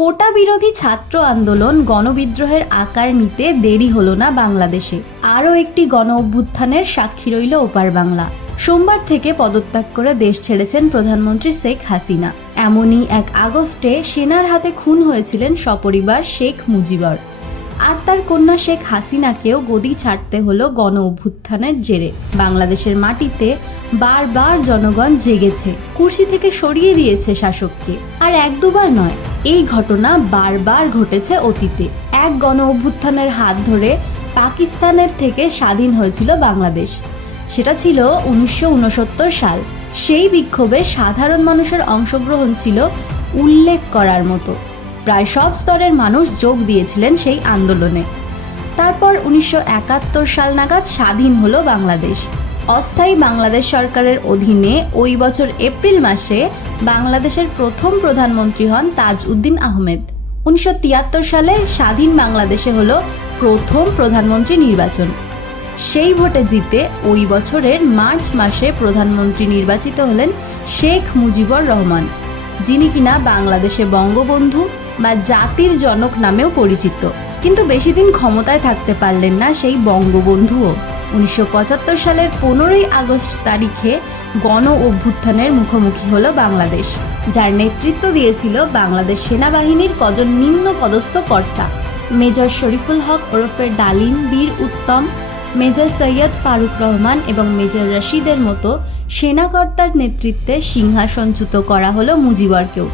কোটা বিরোধী ছাত্র আন্দোলন গণবিদ্রোহের আকার নিতে দেরি হলো না বাংলাদেশে। আরও একটি গণ অভ্যুত্থানের সাক্ষী রইল ওপার বাংলা। সোমবার থেকে পদত্যাগ করে দেশ ছেড়েছেন প্রধানমন্ত্রী শেখ হাসিনা। এমনই 1 আগস্টে সেনার হাতে খুন হয়েছিলেন সপরিবার শেখ মুজিবর। আর তার কন্যা শেখ হাসিনাকেও গদি ছাড়তে হলো গণ অভ্যুত্থানের জেরে। বাংলাদেশের মাটিতে বারবার জনগণ জেগেছে, কুর্সি থেকে সরিয়ে দিয়েছে শাসককে। আর 1-2বার নয়, এই ঘটনা বারবার ঘটেছে অতীতে। এক গণ অভ্যুত্থানের হাত ধরে পাকিস্তানের থেকে স্বাধীন হয়েছিল বাংলাদেশ। সেটা ছিল 1969 সাল। সেই বিক্ষোভে সাধারণ মানুষের অংশগ্রহণ ছিল উল্লেখ করার মতো। প্রায় সব স্তরের মানুষ যোগ দিয়েছিলেন সেই আন্দোলনে। তারপর 1971 সাল নাগাদ স্বাধীন হলো বাংলাদেশ। অস্থায়ী বাংলাদেশ সরকারের অধীনে ওই বছর এপ্রিল মাসে বাংলাদেশের প্রথম প্রধানমন্ত্রী হন তাজউদ্দিন আহমেদ। 1973 সালে স্বাধীন বাংলাদেশে হলো প্রথম প্রধানমন্ত্রী নির্বাচন। সেই ভোটে জিতে ওই বছরের মার্চ মাসে প্রধানমন্ত্রী নির্বাচিত হলেন শেখ মুজিবুর রহমান, যিনি কিনা বাংলাদেশে বঙ্গবন্ধু বা জাতির জনক নামেও পরিচিত। কিন্তু বেশি দিন ক্ষমতায় থাকতে পারলেন না সেই বঙ্গবন্ধুও। 1975 সালের 15ই আগস্ট তারিখে গণ অভ্যুত্থানের মুখোমুখি হলো বাংলাদেশ, যার নেতৃত্ব দিয়েছিল বাংলাদেশ সেনাবাহিনীর কজন নিম্ন পদস্থ কর্তা। মেজর শরীফুল হক ওরফে ডালিম, বীর উত্তম, মেজর সৈয়দ ফারুক রহমান এবং মেজর রশিদের মতো সেনাকর্তার নেতৃত্বে সিংহাসনচ্যুত করা হলো মুজিবরকেও।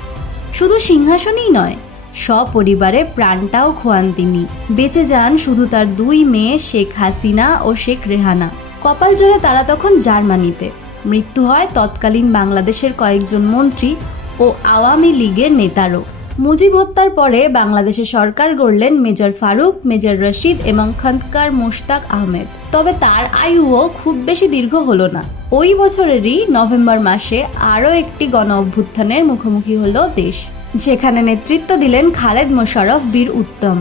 শুধু সিংহাসনই নয়, সপরিবারে প্রাণটাও খোয়ান তিনি। বেঁচে যান শুধু তার 2 মেয়ে শেখ হাসিনা ও শেখ রেহানা। কপাল জোরে তারা তখন জার্মানিতে। মৃত্যু হয় তৎকালীন বাংলাদেশের কয়েকজন মন্ত্রী ও আওয়ামী লীগের নেতারও। মুজিব হত্যার পরে বাংলাদেশে সরকার গড়লেন মেজর ফারুক, মেজর রশিদ এবং খন্দকার মোশতাক আহমেদ। তবে তার আয়ুও খুব বেশি দীর্ঘ হলো না। ওই বছরেরই নভেম্বর মাসে আরও একটি গণ অভ্যুত্থানের মুখোমুখি হলো দেশ, যেখানে নেতৃত্ব দিলেন খালেদ মোশাররফ, বীর উত্তম।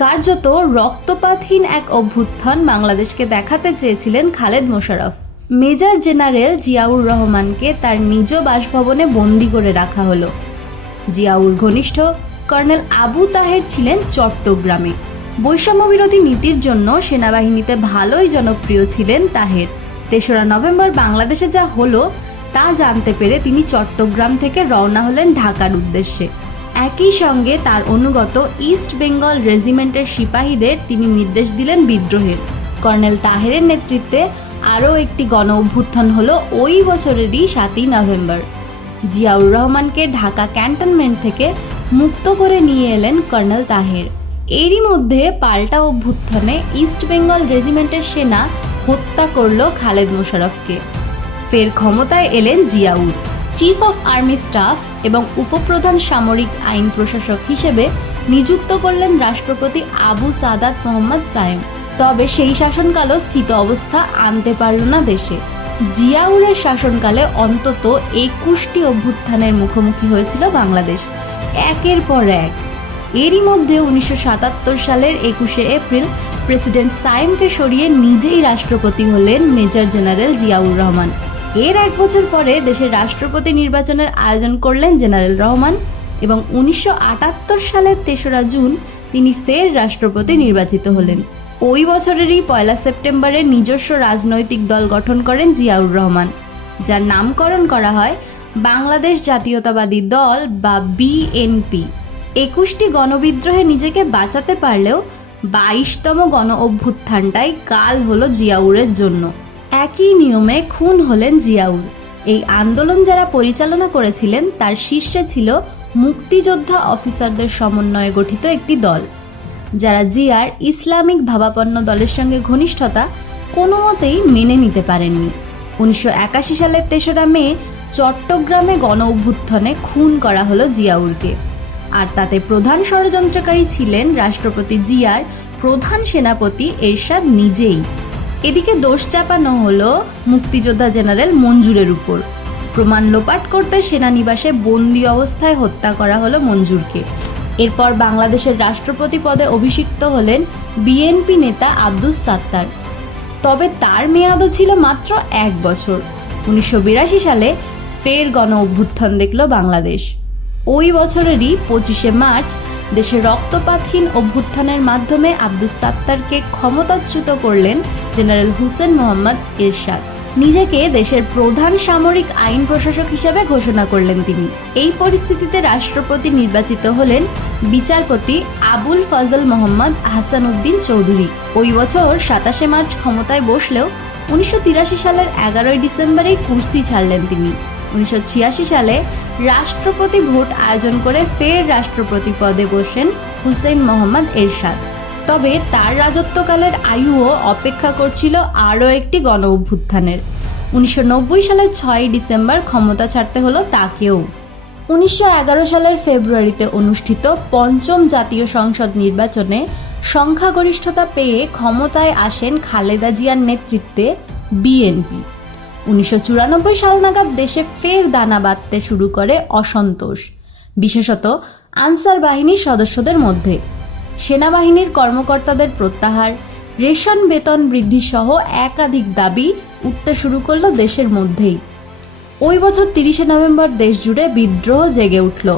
কার্যত রক্তপাতহীন এক অভ্যুত্থান বাংলাদেশকে দেখাতে চেয়েছিলেন খালেদ মোশাররফ। মেজর জেনারেল জিয়াউর রহমানকে তার নিজ বাসভবনে বন্দি করে রাখা হলো। জিয়াউর ঘনিষ্ঠ কর্নেল আবু তাহের ছিলেন চট্টগ্রামে। বৈষম্য বিরোধী নীতির জন্য সেনাবাহিনীতে ভালোই জনপ্রিয় ছিলেন তাহের। 3রা নভেম্বর বাংলাদেশে যা হলো তা জানতে পেরে তিনি চট্টগ্রাম থেকে রওনা হলেন ঢাকার উদ্দেশ্যে। একই সঙ্গে তার অনুগত ইস্ট বেঙ্গল রেজিমেন্টের সিপাহীদের তিনি নির্দেশ দিলেন বিদ্রোহের। কর্নেল তাহেরের নেতৃত্বে আরও একটি গণ অভ্যুত্থান হলো ওই বছরেরই 7ই নভেম্বর। জিয়াউর রহমানকে ঢাকা ক্যান্টনমেন্ট থেকে মুক্ত করে নিয়ে এলেন কর্নেল তাহের। এরই মধ্যে পাল্টা অভ্যুত্থানে ইস্ট বেঙ্গল রেজিমেন্টের সেনা হত্যা করল খালেদ মোশাররফকে। ফের ক্ষমতায় এলেন Ziaur. Chief of army staff এবং উপপ্রধান সামরিক আইন প্রশাসক হিসেবে নিযুক্ত করলেন রাষ্ট্রপতি আবু সাদাত মোহাম্মদ সায়েম। তবে সেই শাসনকালও স্থিত অবস্থা আনতে পারল না দেশে। জিয়াউরের শাসনকালে অন্তত 21টি অভ্যুত্থানের মুখোমুখি হয়েছিল বাংলাদেশ, একের পর এক। এরই মধ্যে 1977 সালের 21শে এপ্রিল প্রেসিডেন্ট সায়েমকে সরিয়ে নিজেই রাষ্ট্রপতি হলেন মেজর জেনারেল জিয়াউর রহমান। এর 1 বছর পরে দেশের রাষ্ট্রপতি নির্বাচনের আয়োজন করলেন জেনারেল রহমান এবং 1978 সালের 3রা জুন তিনি ফের রাষ্ট্রপতি নির্বাচিত হলেন। ওই বছরেরই 1 সেপ্টেম্বরে নিজস্ব রাজনৈতিক দল গঠন করেন জিয়াউর রহমান, যার নামকরণ করা হয় বাংলাদেশ জাতীয়তাবাদী দল বা বিএনপি। 21টি গণবিদ্রোহে নিজেকে বাঁচাতে পারলেও 22তম গণ অভ্যুত্থানটাই কাল হলো জিয়াউরের জন্য। একই নিয়মে খুন হলেন জিয়াউর। এই আন্দোলন যারা পরিচালনা করেছিলেন তার শীর্ষে ছিল মুক্তিযোদ্ধা অফিসারদের সমন্বয়ে গঠিত একটি দল, যারা জিয়ার ইসলামিক ভাবাপন্ন দলের সঙ্গে ঘনিষ্ঠতা কোনো মতেই মেনে নিতে পারেননি। 1981 সালের 3রা মে চট্টগ্রামে গণ অভ্যুত্থানে খুন করা হলো জিয়াউরকে। আর তাতে প্রধান ষড়যন্ত্রকারী ছিলেন রাষ্ট্রপতি জিয়ার প্রধান সেনাপতি এরশাদ নিজেই। এদিকে দোষ চাপানো হলো মুক্তিযোদ্ধা জেনারেল মঞ্জুরের উপর। প্রমাণ লোপাট করতে সেনানিবাসে বন্দি অবস্থায় হত্যা করা হলো মঞ্জুরকে। এরপর বাংলাদেশের রাষ্ট্রপতি পদে অভিষিক্ত হলেন বিএনপি নেতা আব্দুস সাত্তার। তবে তার মেয়াদও ছিল মাত্র 1 বছর। 1982 সালে ফের গণ অভ্যুত্থান দেখল বাংলাদেশ। ওই বছরেরই 25শে মার্চ দেশে রক্তপাতহীন অভ্যুত্থানের মাধ্যমে আব্দুস সাত্তারকে ক্ষমতাচ্যুত করলেন জেনারেল হুসেন মোহাম্মদ এরশাদ। নিজেকে দেশের প্রধান সামরিক আইন প্রশাসক হিসেবে ঘোষণা করলেন তিনি। এই পরিস্থিতিতে রাষ্ট্রপতি নির্বাচিত হলেন বিচারপতি আবুল ফজল মোহাম্মদ আহসানউদ্দিন চৌধুরী। ওই বছর 27শে মার্চ ক্ষমতায় বসলেও 1983 সালের 11ই ডিসেম্বরেই কুর্সি ছাড়লেন তিনি। 1986 সালে রাষ্ট্রপতি ভোট আয়োজন করে ফের রাষ্ট্রপতি পদে বসেন হুসেইন মোহাম্মদ এরশাদ। তবে তার রাজত্বকালের আয়ুও অপেক্ষা করছিল আরও একটি গণ অভ্যুত্থানের। 1990 সালের 6ই ডিসেম্বর ক্ষমতা ছাড়তে হলো তাকেও। 1911 সালের ফেব্রুয়ারিতে অনুষ্ঠিত পঞ্চম জাতীয় সংসদ নির্বাচনে সংখ্যাগরিষ্ঠতা পেয়ে ক্ষমতায় আসেন খালেদা জিয়ার নেতৃত্বে বিএনপি। 1994 সাল নাগাদ দেশে ফের দানা বাঁধতে শুরু করে অসন্তোষ, বিশেষত আনসার বাহিনীর সদস্যদের মধ্যে। সেনাবাহিনীর কর্মকর্তাদের প্রত্যাহার, রেশন বেতন বৃদ্ধি সহ একাধিক দাবি উঠতে শুরু করলো দেশের মধ্যেই। ওই বছর 30শে নভেম্বর দেশ জুড়ে বিদ্রোহ জেগে উঠল।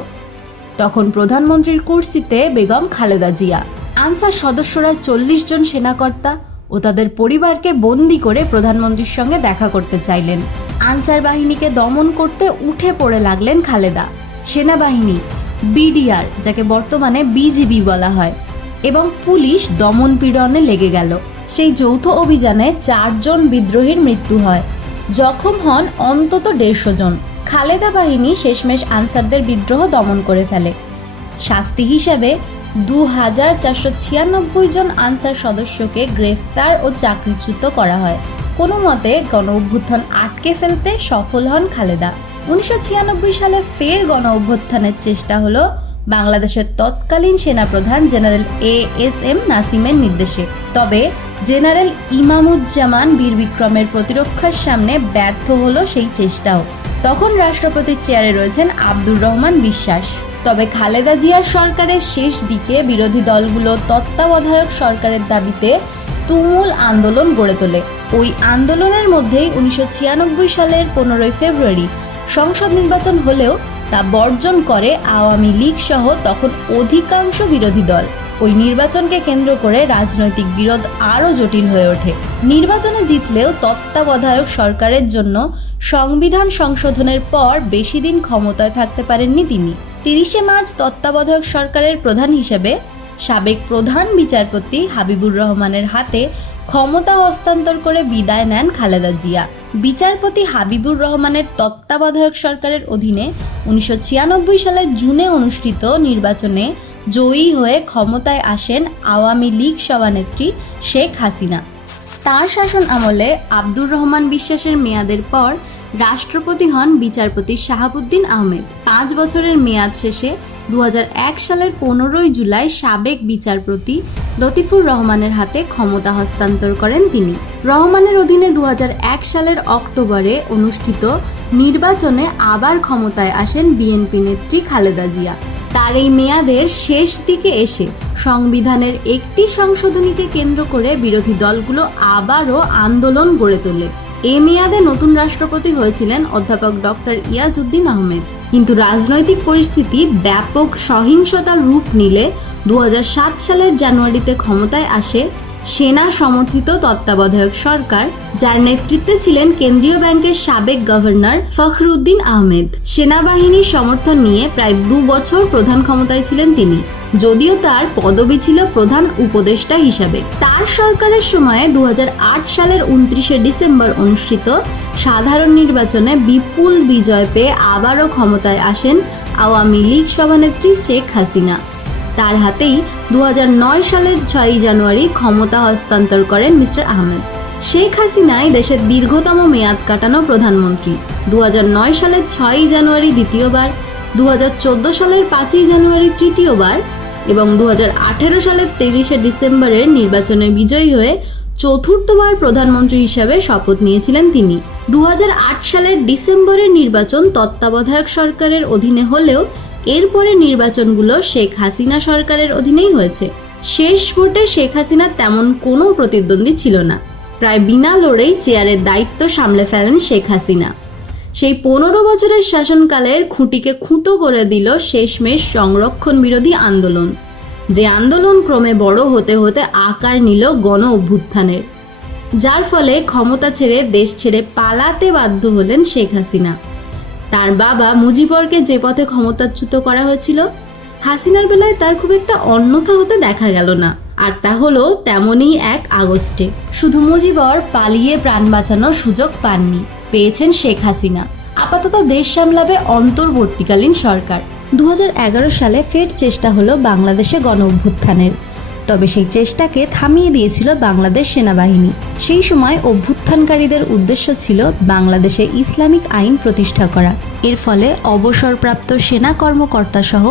তখন প্রধানমন্ত্রীর কুর্সিতে বেগম খালেদা জিয়া। আনসার সদস্যরা 40 জন সেনাকর্তা ও তাদের পরিবারকে বন্দি করে প্রধানমন্ত্রীর সঙ্গে দেখা করতে চাইলেন। আনসার বাহিনীকে দমন করতে উঠে পড়ে লাগলেন খালেদা। সেনাবাহিনী, বিডিআর যাকে বর্তমানে বিজিবি বলা হয়, এবং পুলিশ দমন পীড়নে লেগে গেল। সেই যৌথ অভিযানে 4 জন বিদ্রোহীর মৃত্যু হয়, জখম হন অন্তত 150 জন। খালেদা বাহিনী শেষমেশ আনসারদের বিদ্রোহ দমন করে ফেলে। শাস্তি হিসাবে 2496 জন আনসার সদস্যকে গ্রেফতার ও চাকরিচ্যুত করা হয়। কোনো মতে গণ অভ্যুত্থান আটকে ফেলতে সফল হন খালেদা। 1996 সালে ফের গণ অভ্যুত্থানের চেষ্টা হলো বাংলাদেশের তৎকালীন সেনাপ্রধান জেনারেল এএসএম নাসিমের নির্দেশে। তবে জেনারেল ইমামুজ্জামান বীর বিক্রমের প্রতিরক্ষার সামনে ব্যর্থ হলো সেই চেষ্টাও। তখন রাষ্ট্রপতির চেয়ারে রয়েছেন আব্দুর রহমান বিশ্বাস। তবে খালেদা জিয়ার সরকারের শেষ দিকে বিরোধী দলগুলো তত্ত্বাবধায়ক সরকারের দাবিতে তুমুল আন্দোলন গড়ে তোলে। ওই আন্দোলনের মধ্যেই 1996 সালের 15ই ফেব্রুয়ারি সংসদ নির্বাচন হলেও তা বর্জন করে আওয়ামী লীগ সহ তখন অধিকাংশ বিরোধী দল। ওই নির্বাচনকে কেন্দ্র করে রাজনৈতিক বিরোধ আরও জটিল হয়ে ওঠে। নির্বাচনে জিতলেও তত্ত্বাবধায়ক সরকারের জন্য সংবিধান সংশোধনের পর বেশি দিন ক্ষমতায় থাকতে পারেননি তিনি। 30শে মার্চ তত্ত্বাবধায়ক সরকারের প্রধান হিসেবে সাবেক প্রধান বিচারপতি হাবিবুর রহমানের হাতে ক্ষমতা হস্তান্তর করে বিদায় নেন খালেদা জিয়া। বিচারপতি হাবিবুর রহমানের তত্ত্বাবধায়ক সরকারের অধীনে 1996 সালের জুনে অনুষ্ঠিত নির্বাচনে জয়ী হয়ে ক্ষমতায় আসেন আওয়ামী লীগ সভানেত্রী শেখ হাসিনা। তার শাসন আমলে আব্দুর রহমান বিশ্বাসের মেয়াদের পর রাষ্ট্রপতি হন বিচারপতি শাহাবুদ্দিন আহমেদ। 5 বছরের মেয়াদ শেষে 2001 সালের 15ই জুলাই সাবেক বিচারপতি লতিফুর রহমানের হাতে ক্ষমতা হস্তান্তর করেন তিনি। রহমানের অধীনে 2001 সালের অক্টোবরে অনুষ্ঠিত নির্বাচনে আবার ক্ষমতায় আসেন বিএনপি নেত্রী খালেদা জিয়া। তার এই মেয়াদের শেষ দিকে এসে সংবিধানের একটি সংশোধনীকে কেন্দ্র করে বিরোধী দলগুলো আবারও আন্দোলন গড়ে তোলে। এ মেয়াদে নতুন রাষ্ট্রপতি হয়েছিলেন অধ্যাপক ডক্টর ইয়াজউদ্দিন আহমেদ। কিন্তু রাজনৈতিক পরিস্থিতি ব্যাপক সহিংসতার রূপ নিলে 2007 সালের জানুয়ারিতে ক্ষমতায় আসে সেনা সমর্থিত তত্ত্বাবধায়ক সরকার, যার নেতৃত্বে ছিলেন কেন্দ্রীয় ব্যাংকের সাবেক গভর্নর ফখরুদ্দিন আহমেদ। সেনাবাহিনীর সমর্থন নিয়ে প্রায় 2 বছর প্রধান ক্ষমতায় ছিলেন তিনি, যদিও তার পদবি ছিল প্রধান উপদেষ্টা হিসাবে। তার সরকারের সময়ে 2008 সালের 29শে ডিসেম্বর অনুষ্ঠিত সাধারণ নির্বাচনে বিপুল বিজয় পেয়ে আবারও ক্ষমতায় আসেন আওয়ামী লীগ সভানেত্রী শেখ হাসিনা। তার হাতেই 2009 সালের 6ই জানুয়ারি ক্ষমতা হস্তান্তর করেন মিস্টার আহমেদ। শেখ হাসিনাই দেশের দীর্ঘতম মেয়াদ কাটানো প্রধানমন্ত্রী। 2009 সালের 6ই জানুয়ারি দ্বিতীয়বার, 2014 সালের 5ই জানুয়ারি তৃতীয়বার এবং 2018 সালের 23শে ডিসেম্বরের নির্বাচনে বিজয়ী হয়ে চতুর্থবার প্রধানমন্ত্রী হিসাবে শপথ নিয়েছিলেন তিনি। 2008 সালের ডিসেম্বরের নির্বাচন তত্ত্বাবধায়ক সরকারের অধীনে হলেও এরপরে নির্বাচনগুলো শেখ হাসিনা সরকারের অধীনেই হয়েছে। শেষ ভোটে শেখ হাসিনা তেমন কোনো প্রতিদ্বন্দ্বী ছিল না। প্রায় বিনা লড়েই চেয়ারের দায়িত্ব সামলে ফেলেন শেখ হাসিনা। সেই 15 বছরের শাসনকালের খুঁটিকে খুঁতো করে দিল শেষমেশ সংরক্ষণ বিরোধী আন্দোলন, যে আন্দোলন ক্রমে বড় হতে হতে আকার নিল গণ অভ্যুত্থানের, যার ফলে ক্ষমতা ছেড়ে দেশ ছেড়ে পালাতে বাধ্য হলেন শেখ হাসিনা। তার বাবা মুজিবরকে যে পথে ক্ষমতাচ্যুত করা হয়েছিল, হাসিনার বেলায় তার খুব একটা অন্যথা হতে দেখা গেল না। আর তা হলো তেমনই 1 আগস্টে। শুধু মুজিবর পালিয়ে প্রাণ বাঁচানোর সুযোগ পাননি, পেয়েছেন শেখ হাসিনা। আপাতত দেশ সামলাবে অন্তর্বর্তীকালীন সরকার। 2011 সালে ফের চেষ্টা হলো বাংলাদেশে গণ অভ্যুত্থানের, তবে সেই চেষ্টাকে থামিয়ে দিয়েছিল বাংলাদেশ সেনাবাহিনী। সেই সময় অভ্যুত্থানকারীদের উদ্দেশ্য ছিল বাংলাদেশে ইসলামিক আইন প্রতিষ্ঠা করা। এর ফলে অবসরপ্রাপ্ত সেনা কর্মকর্তা সহ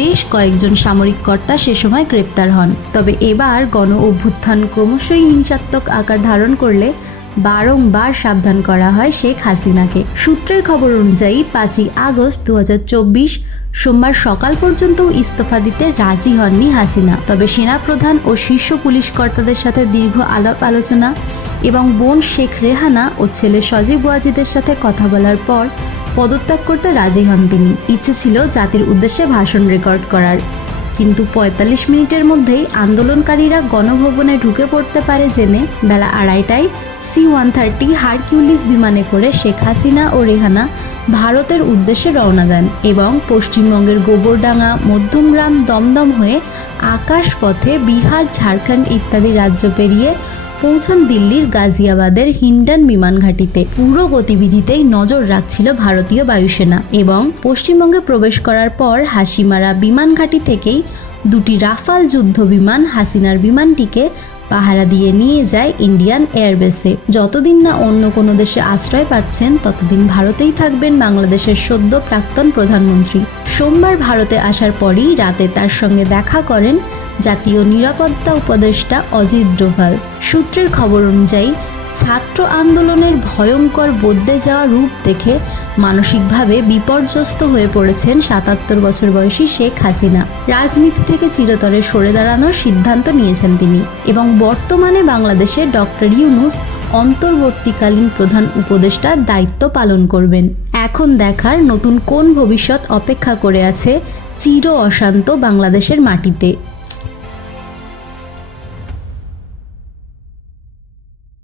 বেশ কয়েকজন সামরিক কর্তা সে সময় গ্রেপ্তার হন। তবে এবার গণ অভ্যুত্থান ক্রমশই হিংসাত্মক আকার ধারণ করলে বারংবার সাবধান করা হয় শেখ হাসিনাকে। সূত্রের খবর অনুযায়ী 5ই আগস্ট 2024 সোমবার সকাল পর্যন্ত ইস্তফা দিতে রাজি হননি হাসিনা। তবে সেনাপ্রধান ও শীর্ষ পুলিশ কর্তাদের সাথে দীর্ঘ আলাপ আলোচনা এবং বোন শেখ রেহানা ও ছেলে সজীব ওয়াজিদের সাথে কথা বলার পর পদত্যাগ করতে রাজি হন তিনি। ইচ্ছে ছিল জাতির উদ্দেশ্যে ভাষণ রেকর্ড করার, কিন্তু 45 মিনিটের মধ্যেই আন্দোলনকারীরা গণভবনে ঢুকে পড়তে পারে জেনে বেলা 2:30টায় C-130 হারকিউলিস বিমানে করে শেখ হাসিনা ও রেহানা ভারতের উদ্দেশ্যে রওনা দেন এবং পশ্চিমবঙ্গের গোবরডাঙ্গা, মধ্যমগ্রাম, দমদম হয়ে আকাশপথে বিহার, ঝাড়খণ্ড ইত্যাদি রাজ্য পেরিয়ে পৌঁছান দিল্লির গাজিয়াবাদের হিন্ডন বিমান ঘাঁটিতে। পুরো গতিবিধিতেই নজর রাখছিল ভারতীয় বায়ুসেনা এবং পশ্চিমবঙ্গে প্রবেশ করার পর হাসিমারা বিমান ঘাঁটি থেকেই 2টি রাফাল যুদ্ধ বিমান হাসিনার বিমানটিকে পাহারা দিয়ে নিয়ে যায় ইন্ডিয়ান এয়ারবেসে। যতদিন না অন্য কোনো দেশে আশ্রয় পাচ্ছেন ততদিন ভারতেই থাকবেন বাংলাদেশের সদ্য প্রাক্তন প্রধানমন্ত্রী। সোমবার ভারতে আসার পরই রাতে তার সঙ্গে দেখা করেন জাতীয় নিরাপত্তা উপদেষ্টা অজিত ডোভাল। সূত্রের খবর অনুযায়ী ছাত্র আন্দোলনের ভয়ঙ্কর বদলে যাওয়া রূপ দেখে মানসিকভাবে বিপর্যস্ত হয়ে পড়েছেন 77 বছর বয়সী শেখ হাসিনা। রাজনীতি থেকে চিরতরে সরে দাঁড়ানোর সিদ্ধান্ত নিয়েছেন তিনি এবং বর্তমানে বাংলাদেশে ডক্টর ইউনূস অন্তর্বর্তীকালীন প্রধান উপদেষ্টার দায়িত্ব পালন করবেন। এখন দেখার নতুন কোন ভবিষ্যৎ অপেক্ষা করে আছে চির অশান্ত বাংলাদেশের মাটিতে।